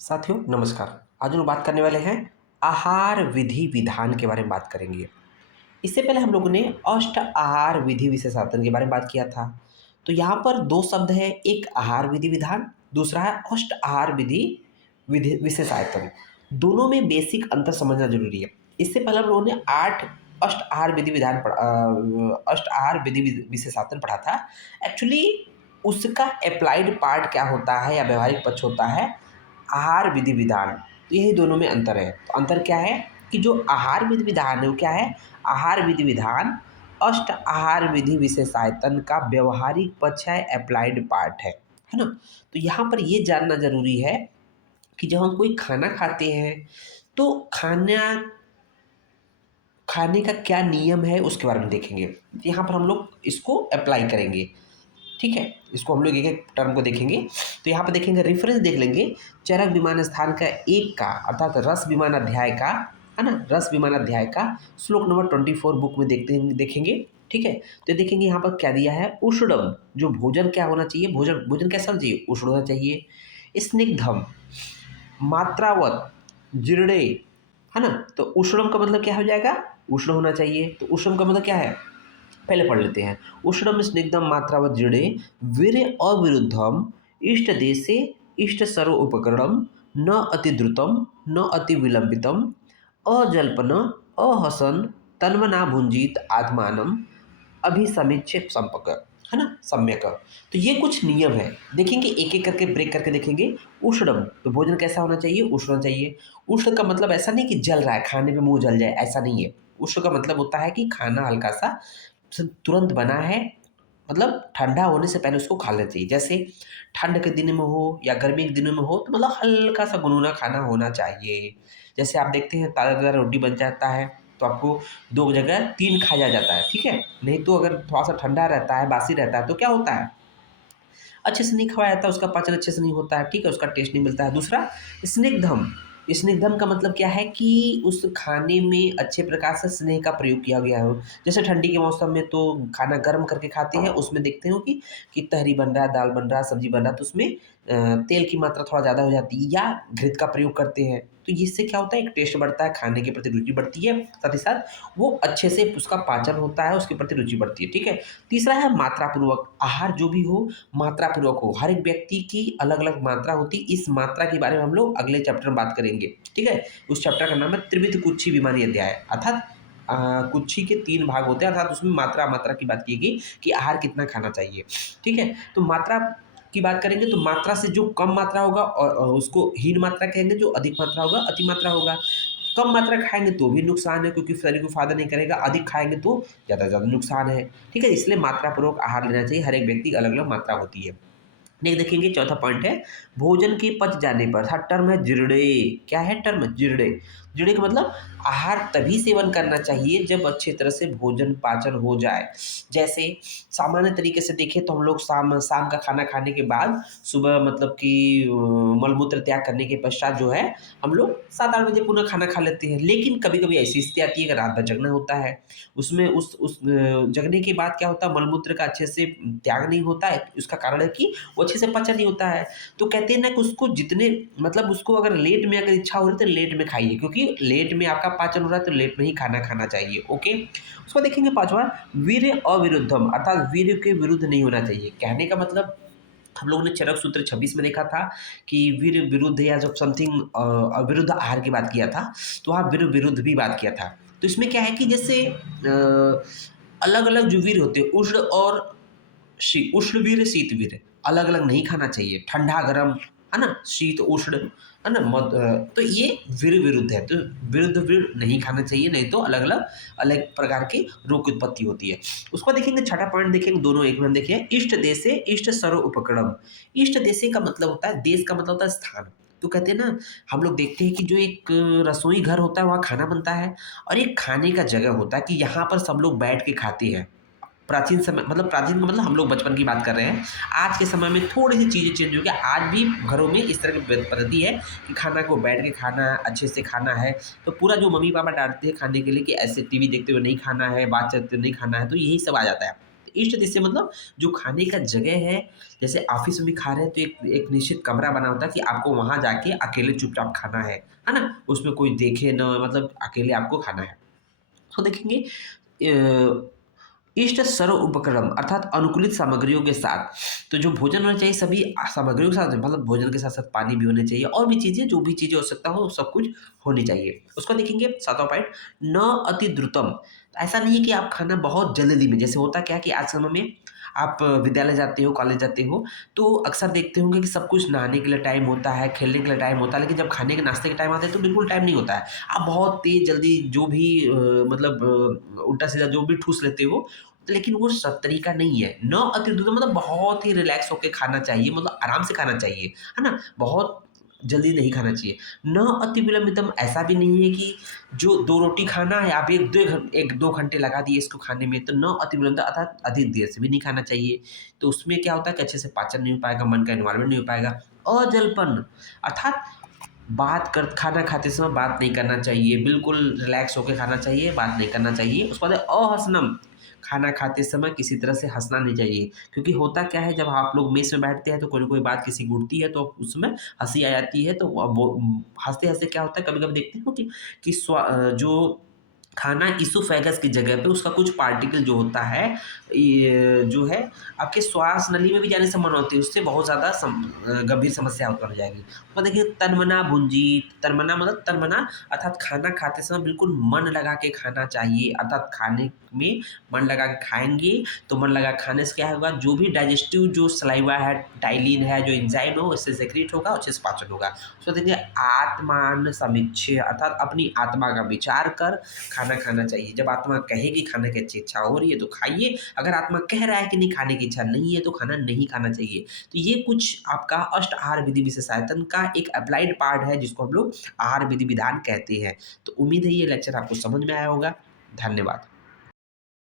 साथियों नमस्कार। आज हम लोग बात करने वाले हैं आहार विधि विधान के बारे में बात करेंगे। इससे पहले हम लोगों ने अष्ट आहार विधि विशेषासन के बारे में बात किया था। तो यहाँ पर दो शब्द है, एक आहार विधि विधान, दूसरा है अष्ट आहार विधि विधि विशेषायतन। दोनों में बेसिक अंतर समझना जरूरी है। इससे पहले हम लोगों ने आठ अष्ट आहार विधि विधान अष्ट आहार विधि विशेषासन पढ़ा था। एक्चुअली उसका अप्लाइड पार्ट क्या होता है या व्यवहारिक पक्ष होता है आहार विधि विधान। तो यही दोनों में अंतर है। तो अंतर क्या है कि जो आहार विधि विधान है वो क्या है, आहार विधि विधान अष्ट आहार विधि विशेषायतन का व्यवहारिक पक्ष है, अप्लाइड पार्ट है ना। तो यहाँ पर ये जानना जरूरी है कि जब हम कोई खाना खाते हैं तो खाने का क्या नियम है उसके बारे में देखेंगे। यहाँ पर हम लोग इसको अप्लाई करेंगे, ठीक है। इसको हम लोग एक एक टर्म को देखेंगे। तो यहाँ पर देखेंगे, रेफरेंस देख लेंगे चरक विमान स्थान का एक का अर्थात रस विमान अध्याय का, है ना, रस विमान अध्याय का श्लोक नंबर 24 बुक में देखेंगे, ठीक है। तो देखेंगे यहाँ पर क्या दिया है, उष्णम, जो भोजन क्या होना चाहिए, भोजन भोजन कैसा होना चाहिए, उष्ण होना चाहिए। स्निग्धम, मात्रावत, जीर्णे, है ना। तो उष्णम का मतलब क्या हो जाएगा, उष्ण होना चाहिए। तो उष्णम का मतलब क्या है, पहले पढ़ लेते हैं। उष्णम स्निग्धम मात्रावत जीर्णे वीर्य अविरुद्धम इष्ट देशे इष्ट सर्व उपकरणम न अति द्रुतम न अति विलंबितम अजल्पन अहसन तन्मना भुंजित आत्मानम अभिसमीक्षे संपक, है ना, सम्यक। तो ये कुछ नियम है, देखेंगे एक एक करके ब्रेक करके देखेंगे। उष्णम, तो भोजन कैसा होना चाहिए, उष्ण होना चाहिए। उष्ण का मतलब ऐसा नहीं कि जल रहा है, खाने पे मुंह जल जाए, ऐसा नहीं है। उष्ण का मतलब होता है कि खाना हल्का सा तुरंत बना है, मतलब ठंडा होने से पहले उसको खा लेना चाहिए। जैसे ठंड के दिन में हो या गर्मी के दिनों में हो तो मतलब हल्का सा गुनगुना खाना होना चाहिए। जैसे आप देखते हैं ताज़ा ताज़ा रोटी बन जाता है तो आपको दो जगह तीन खाया जाता है, ठीक है। नहीं तो अगर थोड़ा सा ठंडा रहता है, बासी रहता है तो क्या होता है, अच्छे से नहीं खवाया जाता, उसका पाचन अच्छे से नहीं होता है, ठीक है, उसका टेस्ट नहीं मिलता है। दूसरा स्निग्धम, स्निग्धम का मतलब क्या है कि उस खाने में अच्छे प्रकार से स्नेह का प्रयोग किया गया हो। जैसे ठंडी के मौसम में तो खाना गर्म करके खाते हैं, उसमें देखते हो कि तहरी बन रहा है, दाल बन रहा है, सब्जी बन रहा है, तो उसमें तेल की मात्रा थोड़ा ज़्यादा हो जाती है, या घृत का प्रयोग करते हैं। तो इससे क्या होता है, एक टेस्ट बढ़ता है, खाने के प्रति रुचि बढ़ती है, साथ ही साथ वो अच्छे से उसका पाचन होता है, उसके प्रति रुचि बढ़ती है, ठीक है। तीसरा है मात्रापूर्वक आहार, जो भी हो मात्रा पूर्वक हो। हर एक व्यक्ति की अलग अलग मात्रा होती है, इस मात्रा के बारे में हम लोग अगले चैप्टर में बात करेंगे, ठीक है। उस चैप्टर का नाम है त्रिविध कुच्छी विमानी अध्याय, अर्थात कुच्छी के 3 भाग होते हैं, अर्थात उसमें मात्रा मात्रा की बात की गई कि आहार कितना खाना चाहिए, ठीक है। तो मात्रा की बात करेंगे तो मात्रा से जो कम मात्रा होगा और उसको हीन मात्रा कहेंगे, जो अधिक मात्रा होगा अति मात्रा होगा। कम मात्रा खाएंगे तो भी नुकसान है क्योंकि शरीर को फायदा नहीं करेगा, अधिक खाएंगे तो ज़्यादा से ज़्यादा नुकसान है, ठीक है। इसलिए मात्रा पूर्वक आहार लेना चाहिए, हर एक व्यक्ति की अलग अलग मात्रा होती है। नेक्स्ट देखेंगे, चौथा पॉइंट है भोजन के पच जाने पर, था टर्म है जीर्णे। क्या है टर्म, जीर्णे। जीर्णे का मतलब आहार तभी सेवन करना चाहिए जब अच्छी तरह से भोजन पाचन हो जाए। जैसे सामान्य तरीके से देखें तो हम लोग शाम शाम का खाना खाने के बाद सुबह मतलब कि मलमूत्र त्याग करने के पश्चात जो है हम लोग 7-8 बजे पुनः खाना खा लेते हैं। लेकिन कभी कभी ऐसी स्थिति आती है कि रात भर जगना होता है, उसमें उस जगने के बाद क्या होता है, मलमूत्र का अच्छे से त्याग नहीं होता है। उसका कारण है कि वो अच्छे से पचा नहीं होता है। तो कहते हैं ना कि उसको जितने मतलब उसको अगर लेट में अगर इच्छा हो रही है तो लेट में खाइए, क्योंकि लेट में आपका पाचन हो रहा है तो लेट में ही खाना खाना चाहिए, ओके। उसको देखेंगे पांचवा, वीर्य अविरुद्धम, अर्थात वीर्य के विरुद्ध नहीं होना चाहिए। कहने का मतलब हम लोगों ने चरक सूत्र 26 में देखा था कि वीर विरुद्ध या जब समथिंग अविरुद्ध आहार की बात किया था, तो वहाँ वीर विरुद्ध भी बात किया था। तो इसमें क्या है कि जैसे अलग अलग जो वीर होते हैं, उष्ण और उष्ण वीर शीत वीर अलग अलग नहीं खाना चाहिए, ठंडा गर्म, है ना, शीत उष्ण, है ना, तो ये वीर विरुद्ध है, तो विरुद्ध वीर नहीं खाना चाहिए, नहीं तो अलग अलग अलग प्रकार की रोग की उत्पत्ति होती है। उसको देखेंगे, छठा पॉइंट देखेंगे, दोनों एक में हम देखिए, इष्ट देशे इष्ट सर्व उपक्रम। इष्ट देशे का मतलब होता है, देश का मतलब होता है स्थान। तो कहते हैं ना, हम लोग देखते हैं कि जो एक रसोई घर होता है वहाँ खाना बनता है, और एक खाने का जगह होता है कि यहाँ पर सब लोग बैठ के खाते हैं। प्राचीन समय मतलब प्राचीन का मतलब हम लोग बचपन की बात कर रहे हैं। आज के समय में थोड़ी सी चीज़ें चेंज हो गया, आज भी घरों में इस तरह की पद्धति है कि खाना को बैठ के खाना, अच्छे से खाना है। तो पूरा जो मम्मी पापा डांटते हैं खाने के लिए कि ऐसे टीवी देखते हुए नहीं खाना है, बात चलते हुए नहीं खाना है, तो यही सब आ जाता है। इष्ट दिशा मतलब जो खाने का जगह है, जैसे ऑफ़िस में भी खा रहे हैं तो एक एक निश्चित कमरा बना होता है कि आपको वहाँ जाके अकेले चुपचाप खाना है ना? उसमें कोई देखे ना, मतलब अकेले आपको खाना है। तो देखेंगे अ, इष्ट सर्व उपक्रम अर्थात अनुकूलित सामग्रियों के साथ, तो जो भोजन होना चाहिए सभी सामग्रियों के साथ, मतलब भोजन के साथ-साथ पानी भी होना चाहिए और भी चीज़ें, जो भी चीज़ें आवश्यकता हो सब कुछ होनी चाहिए। उसको देखेंगे 7वां पॉइंट, न अति द्रुतम। ऐसा नहीं है कि आप खाना बहुत जल्दी में, जैसे होता क्या है कि आज समय में आप विद्यालय जाते हो, कॉलेज जाते हो, तो अक्सर देखते होंगे कि सब कुछ नहाने के लिए टाइम होता है, खेलने के लिए टाइम होता है, लेकिन जब खाने के नाश्ते के टाइम आता है तो बिल्कुल टाइम नहीं होता है। आप बहुत तेज़ जल्दी जो भी मतलब उल्टा-सीधा जो भी ठूस लेते हो, लेकिन वो सब तरीका नहीं है। न अतिरिक्त मतलब बहुत ही रिलैक्स होके खाना चाहिए, मतलब आराम से खाना चाहिए, है ना? बहुत जल्दी नहीं खाना चाहिए। न अति विलंबितम, ऐसा भी नहीं है कि जो 2 रोटी खाना है, आप 1-2 घंटे लगा दिए इसको खाने में, तो न अति विलंबित अर्थात अधिक देर से भी नहीं खाना चाहिए। तो उसमें क्या होता है कि अच्छे से पाचन नहीं हो पाएगा, मन का एनवायरनमेंट नहीं हो पाएगा। अजलपन अर्थात खाना खाते समय बात नहीं करना चाहिए, बिल्कुल रिलैक्स होके खाना चाहिए, बात नहीं करना चाहिए। उसके बाद है अहसनम, खाना खाते समय किसी तरह से हँसना नहीं चाहिए, क्योंकि होता क्या है जब आप लोग मेस में बैठते हैं तो कोई न कोई बात किसी की उड़ती है तो उसमें हँसी आ जाती है, तो वो हँसते-हँसते क्या होता है, कभी-कभी देखते हो कि जो खाना इसोफेगस की जगह पे उसका कुछ पार्टिकल जो होता है, ये जो है आपके श्वास नली में भी जाने से संभावना होती है, उससे बहुत ज़्यादा गंभीर समस्या उत्पन्न हो जाएगी। और देखिए तनमना भुंजी, तनमना मतलब तनमना अर्थात खाना खाते समय बिल्कुल मन लगा के खाना चाहिए, अर्थात खाने में मन लगा के खाएँगे, तो मन लगा खाने से क्या होगा, जो भी डाइजेस्टिव जो सलाइवा है, टाइलिन है, जो एंजाइम है वो इससे सेक्रेट होगा, अच्छे से पाचन होगा। तो देखिए आत्मान समीक्षे अर्थात अपनी आत्मा का विचार कर खाना खाना चाहिए। जब आत्मा कहेगी खाने की अच्छी इच्छा हो रही है तो खाइए, अगर आत्मा कह रहा है कि नहीं खाने की इच्छा नहीं है तो खाना नहीं खाना चाहिए। तो ये कुछ आपका अष्ट आहार विधि विशेषायतन का एक अप्लाइड पार्ट है जिसको हम लोग आहार विधि विधान कहते हैं। तो उम्मीद है ये लेक्चर आपको समझ में आया होगा। धन्यवाद।